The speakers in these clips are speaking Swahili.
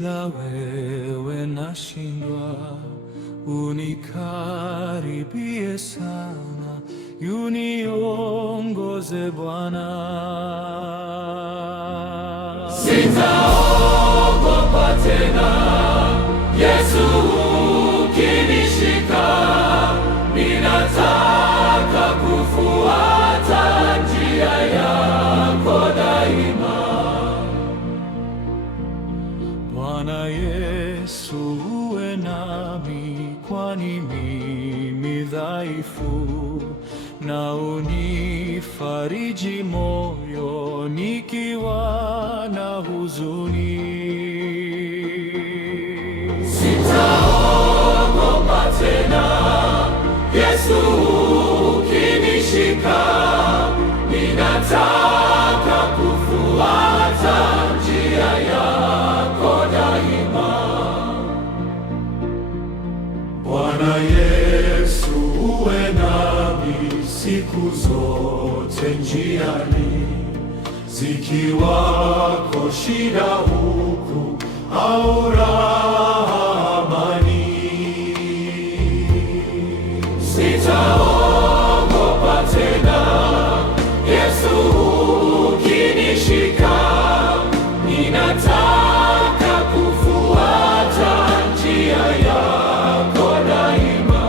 bila wewe nashindwa. Unikaribie sana, uniongoze Bwana. Sitaogopa tena, Yesu ukinishika, ninataka kufuata njia yako daima. Bwana Yesu uwe nami, kwani mimi dhaifu, na unifariji moyo nikiwa na huzuni. Sitaogopa tena, Yesu ukinishika, ninataka kufuata njia yako daima. Bwana Yesu uwe nami siku zote njiani, zikiwako shida huku au amani. Sitaogopa tena, Yesu ukinishika, ninataka kufuata njia yako daima.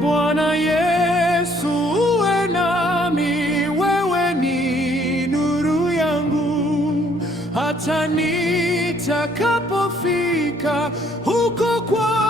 Bwana Yesu uwe nami, wewe ni nuru yangu, hata nitakapofika huko kwa